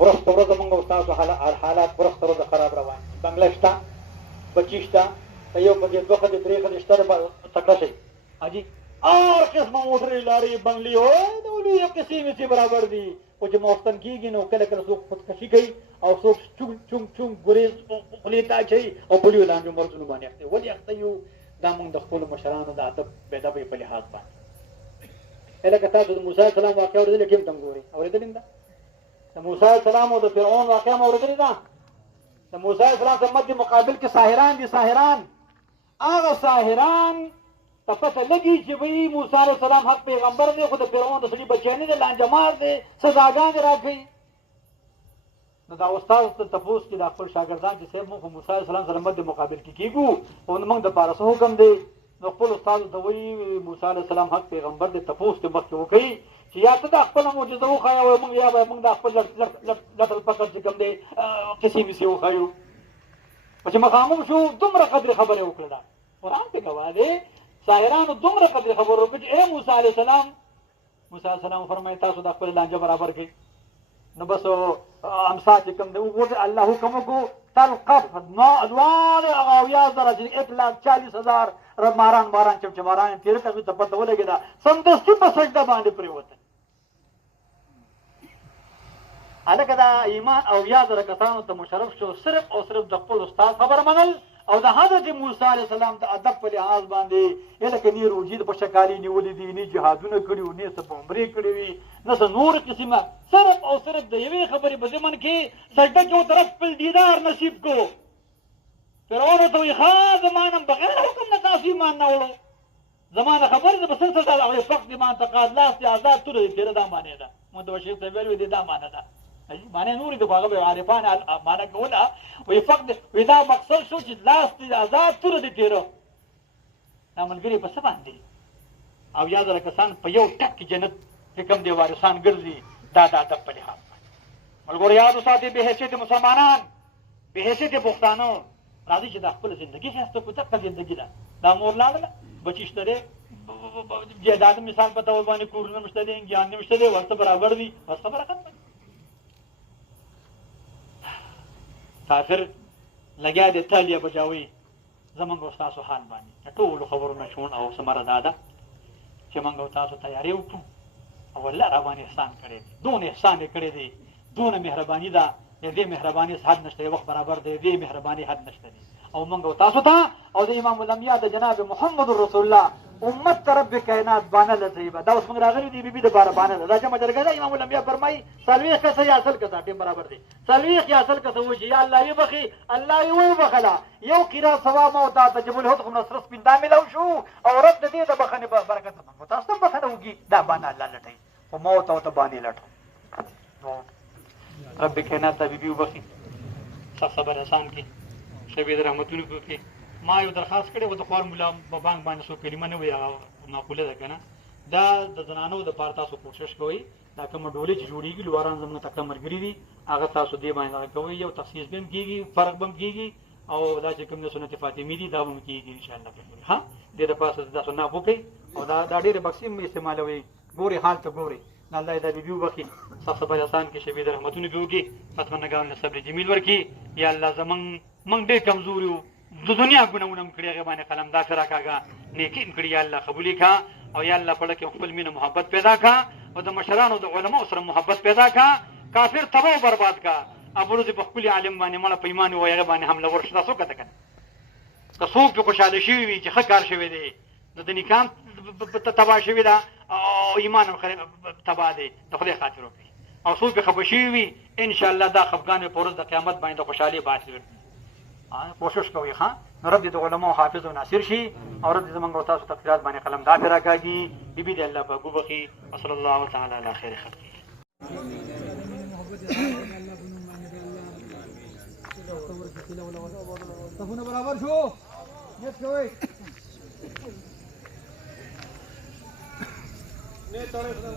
ورځ په ورځ موږ تاسو حالات ورځ په ورځ خراب روان دي. بنګله شته، بچي شته، یو په کې دوه ښځې درې ښځې شته تکړه شي حاجي هر قسمه موټرې لارې بنګلې د ولې یو قسمې مې برابر دي. خو چې موستن کېږي نو کله کله څوک خودکشي کوي او څوک چونګ چونګ ګریز خولې ته اچوي او پولیو لاندې مرزونو باندې اخته. ولې اخته یو؟ دا موږ د خپلو مشرانو د ادب بېادبۍ په لحاظ باندې. لکه تاسو د موسی علیه السلام واقعه اورېدلې، ټیم ته ګورئ، اورېدلې ده؟ د موسی علیه السلام او د فرعون واقعه مو اورېدلې ده؟ د موسی علیه السلام په مد مقابل کې ساحران دي. ساحران هغه ساحران ته پته لګي چې وایي موسی علیه السلام حق پیغمبر دی، خو د فرعون د سړي بچی نه دی، لانجمار دی، سزاګانې راکوي. نو دا استاد ته تپوس کړي د خپل شاګردان چې صاحب موږ موسی علیه السلام سره مد مقابل کې کېږو او موږ دپاره څه حکم دی؟ نو خپل استاد ته وایي موسی علیه السلام حق پیغمبر دی، تپوس ته مخکې وکړي چې یا ته دا خپله معجزه وښایه او موږ یا به موږ دا خپل لټل پکړ چې کوم دی کیسې میسې وښایو. چې مخامخ شو دومره قدرې خبرې وکړه. دا قرآن پې ګواه دی. ساحرانو دومره قدرې خبرې وکړې چې ای موسی علیه السلام، موسی علیه السلام فرمایي تاسو دا خپلې لانجه برابر کړئ. نو بس امسا چې کوم دی وګورئ الله حکم وکړو تلقف دواړې هغه اویا زره چې 1,40,000 ماران چمچماران یې تېره کړه ته پته ولګېده سمدستي په سجده باندې پرېوتل. هلکه دا ایمان اویا زره کسانو ته مشرف شو صرف او صرف د خپل استاد خبره منل او د حضرت موسی علیه السلام د ادب په لحاظ باندې. لکه نه روجي په شکالي نیولې دي، نه جهادونه کړي وو، نه څه په عمرې کړي وي، نه څه نور قسمه، صرف او صرف د یوې خبرې په ضمن کې سجده کې ورته خپل دیدار نصیب کو. فرعون ورته وایي ښه زما نه بغیر حکم نه تاسو ایمان نه وړو، زما نه خبر ده به څه سزا ده. هغې فقط ما انتقاد لاس دې ازاد توره دې تېره دا معنی ده. متوشیخ صاحب ویل وي دا معنی ده، معنی نورې د خو هغه به عارفانه معنی کوله. وایي فقط وایي دا مقصد شو چې لاس دې ازاد توره دې تېره. دا ملګري په څه باندې اویا زره کسان په یو ټک کې جنت چې کوم دی وارثان ګرځي. دا د ادب په لحاظ ملګرو یاد وساتئ بې حیثیت مسلمانان، بې حیثیت پښتانه راځي چې دا خپله زندګي ښایسته کړو. دقه زندګي ده. دا مور لاړله، بچي شته دی، جایداد مثال په طور باندې کورونه هم شته دي، انګیان هم شته دی، ورته برابر دي، بس خبره ختمه. کافر لګیا دی تالیه بجاوي زمونږ او ستاسو حال باندې. د ټولو خبرونه شون او ثمره دا ده چې موږ او تاسو تیارې وکړو او الله را باندې احسان کړی دی. دونه احسان یې کړی دی، دونه مهرباني ده، د دې مهرباني حد نشته، وخت برابر دی، دې مهرباني حد نشته دی. او موږ او تاسو ته او د امام الانبیا د جناب محمد رسول الله امت ته رب کائنات بانه طیبه. دا اوس موږ راغلي دي بیبي دپاره بانه ده. دا جمع جرګه ده. امام الانبیا فرمایي 40 کسه یا 100 کسه ټیم برابر دی. 40 یا 100 کسه وایي یا الله یې بخي، الله یې وبخله. یو قرات ثواب او تا تجب الهد خو نصر سپیندا ملو شو او رب د دې د بخنه برکت په تاسو په بخنه وږي. دا بانه الله لټي او موت او ته باندې لټو. رب کائنات ته بیبي وبخي، صبر آسان کی شبید رحمتونو کې. ما یو درخواست کړی و د خوار مولا په بانک باندې څو کلمه نه وي، هغه معقوله ده که نه. دا د زنانو دپاره تاسو کوشش کوئ دا کومه ډولۍ چې جوړېږي لواران زموږ تکړه ملګري دي هغه تاسو دې باندې دغه کوئ. یو تخصیص به هم کېږي، فرق به هم کېږي او دا چې کوم د سنت فاطمي دي دا به هم کېږي انشاءالله. ها دې دپاره دا سنت وکړئ او دا ډېرې بکسې هم استعمالوئ. ګورئ حال ته ګورئ. الله دا بیبي وبخي، صبر آسان کې شبید رحمتونو کې وکړي، فتمنګانو له صبر جمیل ورکړي. یا الله موږ ډېر کمزور یو، د دنیا ګناهونه هم کړي، هغې باندې قلم داسې راکاږه، نیکي هم کړي. یا الله قبول یې کړه او یا الله په زړه کې خپل مینه محبت پیدا کړه او د مشرانو د علماو سره محبت پیدا کړه. کافر تباه او برباد کړه. ابروز په خپل عالم باندې مړه په ایمان وایي هغې باندې حمله ورشي. تاسو کته کړه که څوک پې خوشحاله شوي وي چې ښه کار شوی دی، د نکام تباه شوي ده او ایمان هم تباه دی، د خدای خاطر وکړي. او څوک پې خفه شوي وي انشاءالله دا خفګان په ورځ د قیامت باندې د خوشحالۍ باعث وي. کوشش کوي ښه نو رب دې د علماو حافظ او ناصر شي او رب دې زموږ او تاسو تقدیرات باندې قلم دافې راکاږي. بیبي دې الله په وبخي. وصلی الله تعالی علی خیر خلقه. صفونه برابر شو نیت کوئ نه تاریخ نه